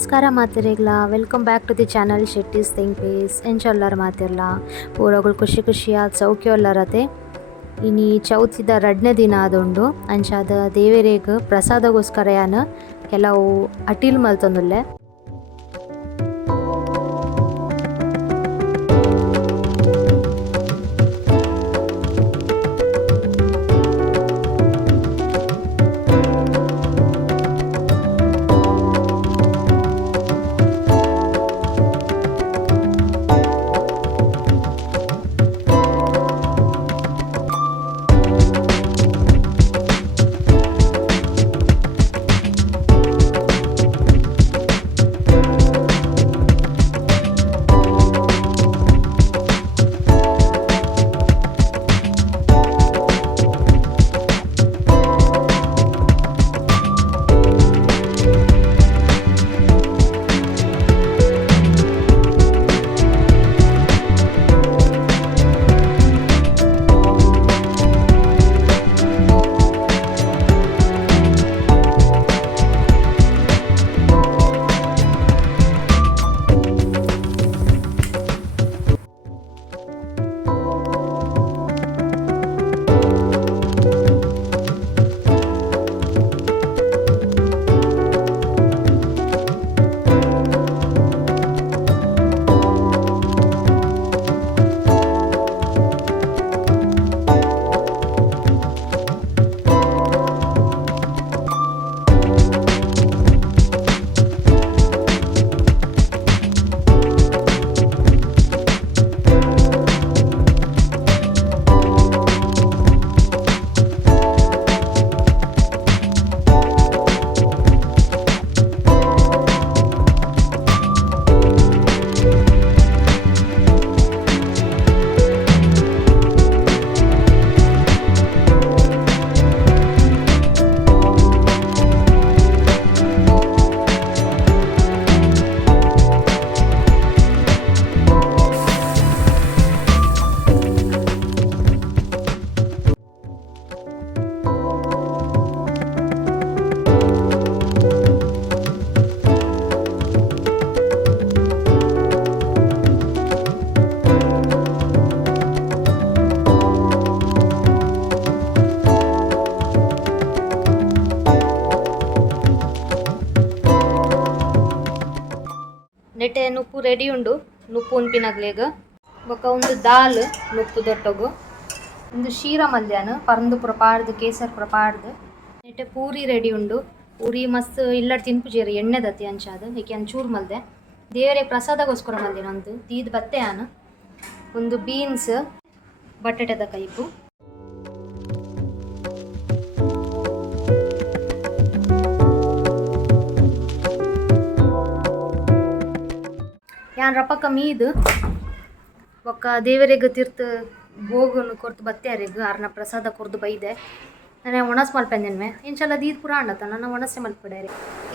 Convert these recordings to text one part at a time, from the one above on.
ನಮಸ್ಕಾರ ಮಾತಿರಲ್ಲ, welcome back to the channel Shetty's thinkpiece. ಎಂಚೊಲ್ಲರ ಮಾತಿರಲ್ಲ ಪೂರಗಳು ಖುಷಿ ಖುಷಿಯಾದ ಸೌಖ್ಯಲ್ಲರತೆ. ಇನಿ ಚೌತಿದ 2ನೇ ದಿನ ಆದುಂಡು ಅಂಚಾದ ದೇವರೇಗ ಪ್ರಸಾದಗೋಸ್ಕರ ಯಾನು ಕೆಲವು ಅಟೀಲ್ ಮಲ್ತೊಂದುಲ್ಲೆ. ನೆಟ್ಟೆ ನುಪ್ಪು ರೆಡಿ ಉಂಡು. ನುಪ್ಪು ಉನ್ಪಿನಗ್ಲೇಗ ಬೊಕ್ಕ ಒಂದು ದಾಲ್ ನುಪ್ಪು ದೊಟ್ಟಗು ಒಂದು ಶೀರ ಮಲ್ಯಾನ ಪರಂದು ಪುರ ಪಾಡ್ದು ಕೇಸರ್ ಪುರ ಪಾಡ್ದು. ನೆಟ್ಟೆ ಪೂರಿ ರೆಡಿ ಉಂಡು. ಪೂರಿ ಮಸ್ತ್ ಇಲ್ಲಡ್ ತಿನ್ಪುಜೇರಿ ಎಣ್ಣೆ ದತ್ತಿ ಅಂಚಾದು ಏಕೆ ಅಂಚೂರು ಮಲ್ದೆ ದೇವರೇ ಪ್ರಸಾದಗೋಸ್ಕರ ಮಲ್ದಿನ ಒಂದು ತೀದ್ ಬತ್ತೆ ಆನು ಒಂದು ಬೀನ್ಸ್ ಬಟಾಟೆದ ಕೈಪು. ಯಾನ್ ರಪಕ್ಕ ಮೀದು ಒಕ್ಕ ದೇವರಿಗೆ ತೀರ್ಥ ಭೋಗನು ಕೊರ್ತು ಬತ್ತ್ಯಾರೆಗ್ ಅರ್ನ ಪ್ರಸಾದ ಕೊರ್ದು ಬೈದೆ ನಾನು ಒಣಸ್ ಮಲ್ಪೆಂದೆನ್ವೆ ಇಂಚಲ್ಲ ದೀದ್ ಪುರ ಅಂಡತ್ತ ನನ್ನ ಒಣಸೆ ಮಲ್ಪಡೇರಿ.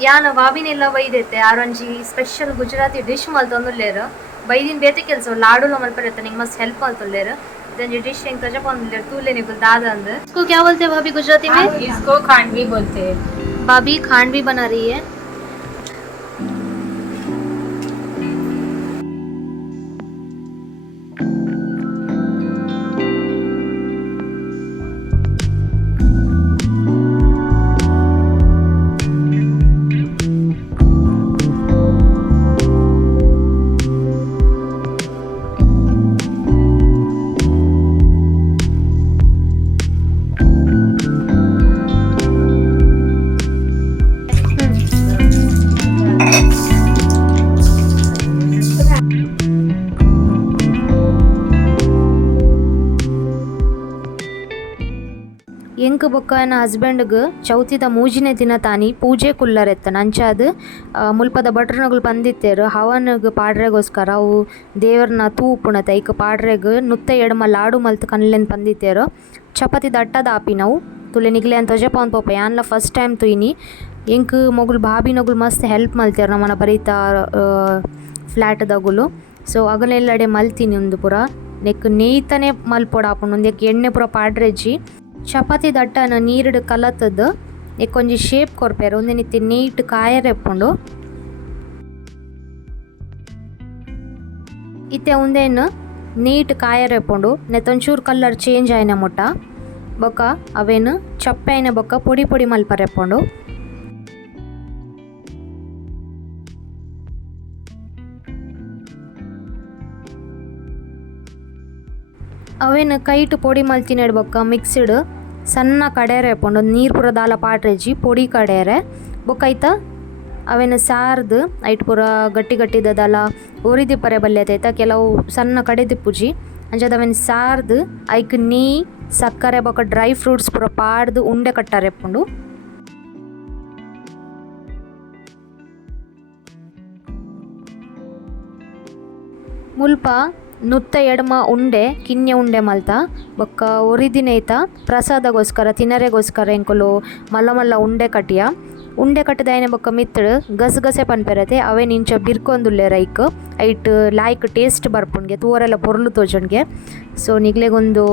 ಯಾನ ವಾವಿನೆಲ್ಲ ಬೈದೈತೆ ಆರೊಂಜಿ ಸ್ಪೆಷಲ್ ಗುಜರಾತಿ ಡಿಶ್ ಮಲ್ತೊಂದುಲ್ಲೇರು ಬೈದಿನ ಬೇತೆ ಕೆಲಸ ಲಾಡುಲ ಮಲ್ಪಡೈತೆ ನಿಂಗೆ ಮಸ್ತ್ ಹೆಲ್ಪ್ ಮಲ್ತೊಲ್ಲೇರು इधर डिश ಹೆಂಗ್ ತಜಪ ಒಂದಿಲ್ಲ तूले निकल दादा अंदर. इसको क्या बोलते हैं भाभी गुजराती में? इसको खांडवी बोलते हैं. भाभी खांडवी बना रही है. ಎಂಕ್ ಬೊಕ್ಕ ನನ್ನ ಹಸ್ಬೆಂಡ್ಗೆ ಚೌತಿದ ಮೂಜಿನೇ ದಿನ ತಾನಿ ಪೂಜೆ ಕುಲ್ಲರೆತ್ತನ ಅಂಚಾದ ಮುಲ್ಪದ ಭಟ್ರನಗಳು ಬಂದಿತ್ತೇರು ಹವನ್ಗೆ ಪಾಡ್ರೆಗೋಸ್ಕರ ಅವು ದೇವ್ರನ್ನ ತೂಪುಣ ತೈಕ್ ಪಾಡ್ರೆಗ್ ನುತ್ತ ಎಡಮ ಲಾಡು ಮಲ್ತ್ ಕನ್ಲೆನ್ ಬಂದಿತ್ತೇರು. ಚಪಾತಿ ದಟ್ಟದ ಆಪಿ ನಾವು ತುಲೆ ನಿಗ್ಲೆ ಅಂತ ತೊಜಪ ಅಂತ ಪೋಪ ಯಾನ್ಲ ಫಸ್ಟ್ ಟೈಮ್ ತುಯ್ನಿ ಎಂಕ್ ಮೊಗುಲು ಭಾಬಿನಗುಲು ಮಸ್ತ್ ಹೆಲ್ಪ್ ಮಲ್ತೇರು ನಮ್ಮನ ಬರೀತಾ ಫ್ಲ್ಯಾಟ್ದಾಗುಲು. ಸೊ ಅಗಲೆಲ್ಲಡೆ ಮಲ್ತೀನಿ ಒಂದು ಪುರ ನೆಕ್ ನೇಯ್ತನೇ ಮಲ್ಪೊಡ ಆಪುಂಡು ಒಂದೆಕ್ ಎಣ್ಣೆ ಪೂರ ಪಾಡ್ರೆಜ್ಜಿ ಚಪಾತಿ ದಟ್ಟನ ನೀರುಡು ಕಲತದ್ದು ನೆಕ್ ಒಂಜಿ ಶೇಪ್ ಕೊರ್ಪೆರು ಒಂದೇ ನಿತ್ತಿ ನೀಟ್ ಕಾಯರೆಪ್ಪುಂಡು ಇತ್ತೆ ಉಂದೇನು ನೀಟ್ ಕಾಯರೆಪ್ಪುಂಡು ನೆತ್ತೊಂಚೂರು ಕಲರ್ ಚೇಂಜ್ ಆಯ್ನ ಮುಟ್ಟ ಬೊಕ್ಕ ಅವೇನು ಚಪ್ಪೆ ಆಯ್ನ ಬೊಕ್ಕ ಪೊಡಿ ಪೊಡಿ ಮಲ್ಪರೆಪ್ಪುಂಡು. ಅವೇನು ಕೈಟ್ ಪೊಡಿ ಮಲ್ತಿನೇಡು ಬೊಕ್ಕ ಮಿಕ್ಸ್ಡ್ ಸಣ್ಣ ಕಡೇರೆ ಹಾಕೊಂಡು ನೀರು ಪೂರ ದಾಲ ಪಾಟ್ರೆಜ್ಜಿ ಪೊಡಿ ಕಡೇರೆ ಬೊಕ್ಕ ಐತ ಅವೇನು ಸಾರ್ದು ಐಟ್ ಪೂರ ಗಟ್ಟಿ ಗಟ್ಟಿದಲ್ಲ ಒರಿದಿಪ್ಪರೆ ಬಲ್ಲೆತೈತ ಕೆಲವು ಸಣ್ಣ ಕಡೆ ದಿಪ್ಪುಜಿ ಅಂಚದ ಅವೇನು ಸಾರ್ದು ಐಕ್ ನೀ ಸಕ್ಕರೆ ಬೊಕ್ಕ ಡ್ರೈ ಫ್ರೂಟ್ಸ್ ಪೂರ ಪಾಡ್ದು ಉಂಡೆ ಕಟ್ಟಾರೆಪ್ಪುಂಡು. ಮುಲ್ಪ ನುತ್ತ ಎಡ್ಮ ಉಂಡೆ ಕಿನ್ನೆ ಉಂಡೆ ಮಲ್ತ ಬೊಕ್ಕ ಒರಿದಿನೈತ ಪ್ರಸಾದಗೋಸ್ಕರ ತಿನ್ನರೆಗೋಸ್ಕರ ಎಂಕುಲು ಮಲ್ಲ ಮಲ್ಲ ಉಂಡೆ ಕಟ್ಟಿಯ ಉಂಡೆ ಕಟ್ಟಿದಾಯನೆ ಬೊಕ್ಕ ಮಿತ್ತಡು ಗಸಗಸೆ ಪನ್ಪೆರತೆ ಅವೇನು ಇಂಚ ಬಿರ್ಕೊಂದುಲ್ಲೆ ರೈಕ್ ಐಟ್ ಲಾಯ್ಕ್ ಟೇಸ್ಟ್ ಬರ್ಪುಂಡ್ಗೆ ತೂವರೆಲ್ಲ ಪೊರ್ಲು ತೋಜೊಂಡ್ಗೆ. ಸೊ ನಿಗ್ಲೆಗೊಂದು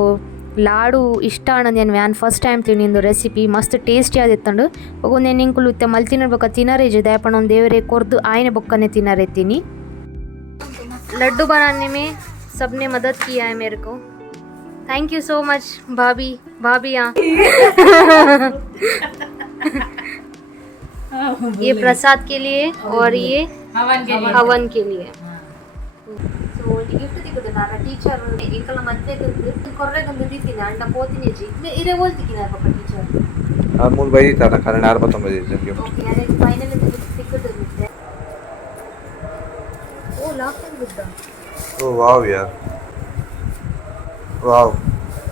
ಲಾಡು ಇಷ್ಟ ಆನಂದೇನು ವ್ಯಾನ್ ಫಸ್ಟ್ ಟೈಮ್ ತಿಂಡಿಂದು ರೆಸಿಪಿ ಮಸ್ತ್ ಟೇಸ್ಟಿ ಆದಿತ್ತಂಡು ಒಂದು ಎಂಕುಲು ಇತ್ತೆ ಮಲ್ತಿನ ಬೊಕ್ಕ ತಿನ್ನರೇಜು ದಯಪಣ ಒಂದು ದೇವರೇ ಕೊರ್ದು ಆಯ್ನೆ ಬೊಕ್ಕನೆ ತಿನ್ನರೆತ್ತೀನಿ. लड्डू बनाने में सबने मदद किया है मेरे को. थैंक यू सो मच भाभी यहाँ. ये प्रसाद के लिए और ये हवन के लिए. ಸೊ ಗಿಫ್ಟ್ ದಿಕ್ಕದು ನಾನು ಟೀಚರ್ ಎಂಕಲ ಮದ್ವೆ ಕೊರ್ರೆ ಗಂದು ದಿತ್ತಿನ ಅಂಡ ಪೋತಿನಿ ಜಿ ಇರೆ ಓಲ್ತಿಕಿನ ಪಕ್ಕ ಟೀಚರ್ ಆ ಮೂಲ ಬೈತಾನ ಕಾರಣ 69 ಇದೆ ಓಕೆ ಅರೆ ಫೈನಲ್ ದಿಕ್ಕದು ಇರುತ್ತೆ. ಓ ಲಾಫಿಂಗ್ ವಿತ್ ಓ ವಾವ್ ಯಾರ್ ವಾವ್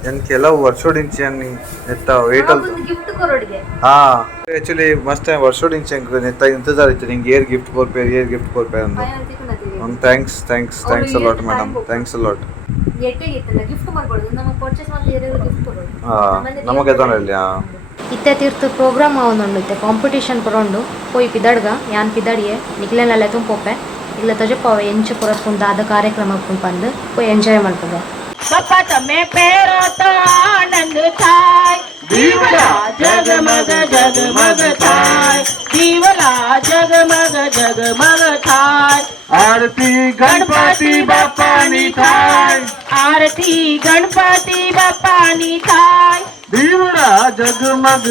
ಎನ್ ಕೆಲವು ವರ್ಷೋಡಿಂಚೆ ನೆತ್ತ ವೇಟ್ ಅಲ್ ಗಿಫ್ಟ್ ಕೊರೋಡಿಗೆ ಹಾ ಆಕ್ಚುಲಿ ಮಸ್ತ್ ವರ್ಷೋಡಿಂಚೆ ನೆತ್ತ ಇಂತಜಾರ್ ಇತ್ತು ನಿಂಗೆ ಏರ್ ಗಿಫ್ಟ್ ಕೊರ್ಪೆ ಅಂತ thanks a lot madam thanks a lot ಎಟ್ಟೆಗಿತ್ತಲ್ಲ ಗಿಫ್ಟ್ ಮಾಡ್ಕೊಳ್ಳೋದು ನಮ್ಮ ಪರ್ಚೇಸ್ ಮಾಡಿ ಏರಿಯಾದ ಗಿಫ್ಟ್ ಕೊಡೋದು ನಮಗೆ ತೊಂದರೆ ಇತ್ತೆ ತೀರ್ಥ ಪ್ರೋಗ್ರಾಮ್ ಆವೊಂದುಂಡು ಇತ್ತೆ ಕಾಂಪಿಟೇಷನ್ ಪುರೋಂಡು ಪೋಯಿ ಪಿದಡ್ಗ ಯಾನ್ ಪಿದಡಿಯೆ ನಿಕ್ಲೆನೆಲ್ಲ ತುಂಪೊಪ್ಪೆ ಇಲ್ಲ ತಜಪ್ಪ ಎಂಚ ಪುರಸ್ಕೊಂಡು ದಾದ ಕಾರ್ಯಕ್ರಮ ಬಂದು ಪೋಯಿ ಎಂಜಾಯ್ ಮಾಡ್ತದೆ. बापा तमें पैरो तो आनंद थाय दीवला जगमग जगमग थाय दीवला जगमग थाय आरती गणपति बापा नी थाय आरती गणपति बापा नी थाय दीवला जगमग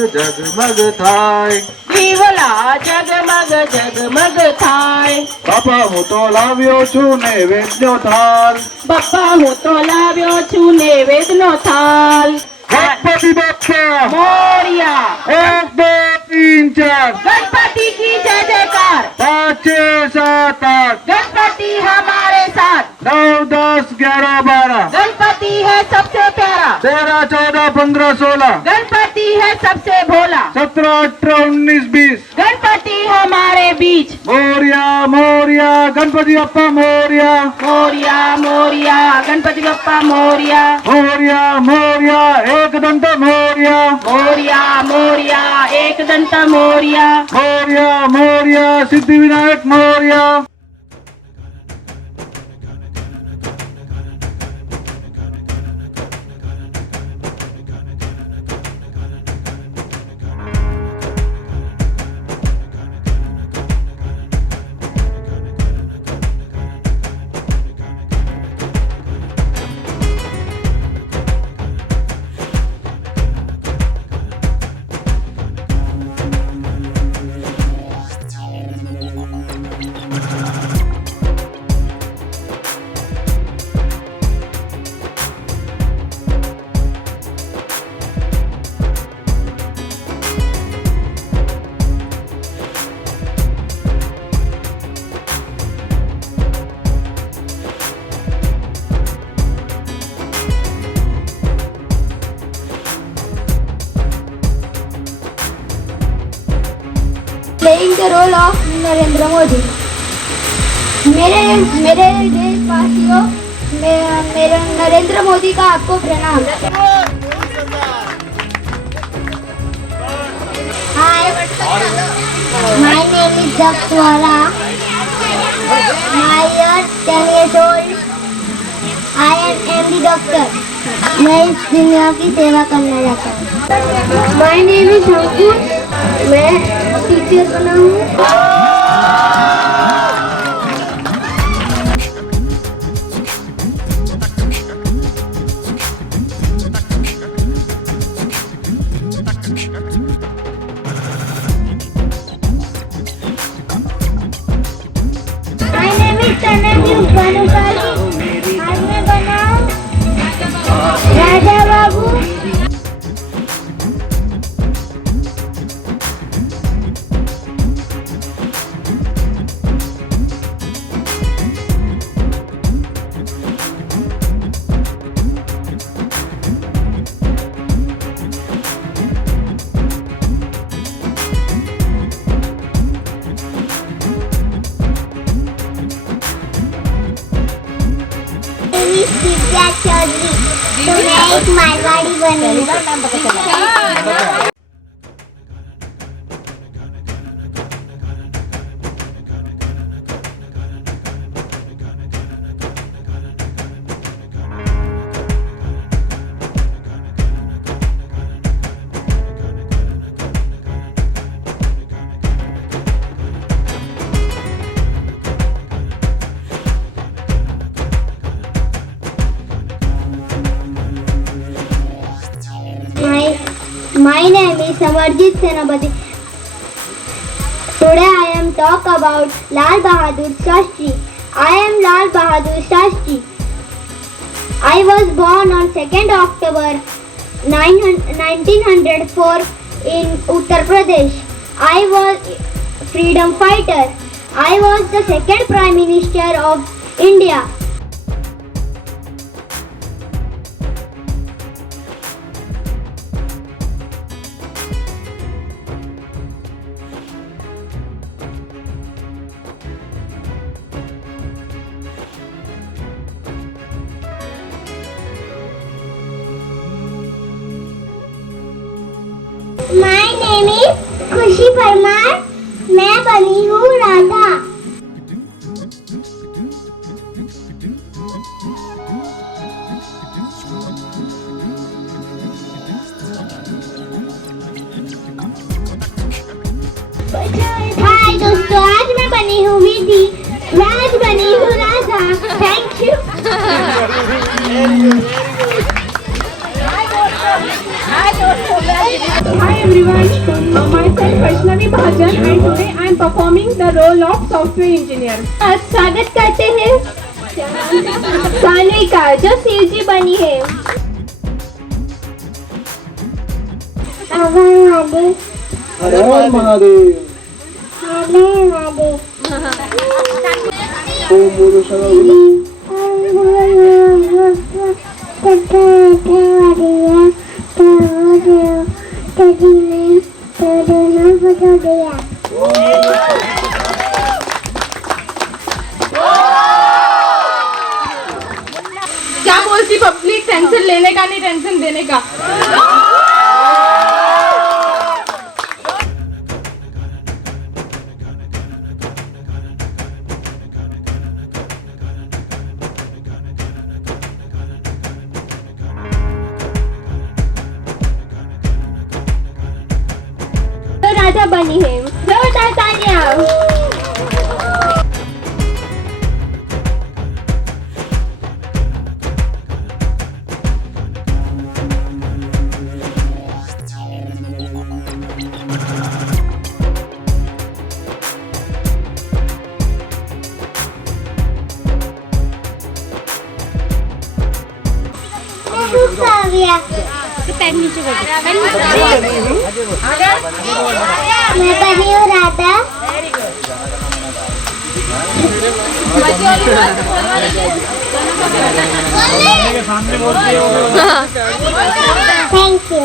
थाय दीवला जगमग थाय बापा હું તો લાવ્યો છું નૈવેદ્ય થાળ बापा હું તો લાવ્યો છું નૈવેદ્યનો થાળ गणपति बापा मोरिया 1 2 3 4 गणपति की जय जयकार 5 6 7 8 गणपति हमारे साथ 9 10 11 12 गणपति है सबसे प्यारा 13 14 15 16 गणपति है सबसे भोला 17 18 19 20 गणपति हमारे बीच मोरिया मोरिया गणपति बाप्पा मोरिया मोरिया मोरिया गणपति बप्पा मोरिया मोरिया मोरिया एक दंत मोरिया मोरिया मोरिया एक दंत Moriya Moriya Moriya Siddhi Vinayak Moriya. Playing the role of Narendra Modi. मेरे देशवासियों, मेरा नरेंद्र मोदी का आपको प्रणाम. Hi, my name is Jakswara. My age 10 years old. I am the doctor. मैं इस दुनिया की सेवा करना चाहता हूँ. My name is अंकुर. मैं टीचर बना हूँ. तना की ऊपर उतारी, हाथ में बनाओ राजा बाबू। दिव्या चौधरी, तो मैं एक मारवाड़ी बनी। My name is Samarjit Senapati. Today I am talk about Lal Bahadur Shastri. I am Lal Bahadur Shastri. I was born on 2nd October 1904 in Uttar Pradesh. I was freedom fighter. I was the second Prime Minister of India. My name is खुशी परमार। मैं बनी हूँ राधा। हाय दोस्तों, आज मैं बनी हूँ विधि। मैं आज बनी हूँ Radha. Thank you. Hi everyone, myself Vaishnavi Bhajan and today I am performing the role of software engineer. आज स्वागत करते हैं सानवी का, जो शिव जी बनी है। हर महादेव। ओम बोलो क्या बोलती पब्लिक? टेंशन लेने का नहीं, टेंशन देने का। तो राधा बनी है। जोरदार तालियां। मैं बनी हूँ राधा। Thank you.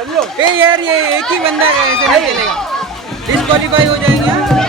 ए यार ये एक ही बंदा है, ऐसे नहीं चलेगा, डिस्क्वालीफाई हो जाएंगे।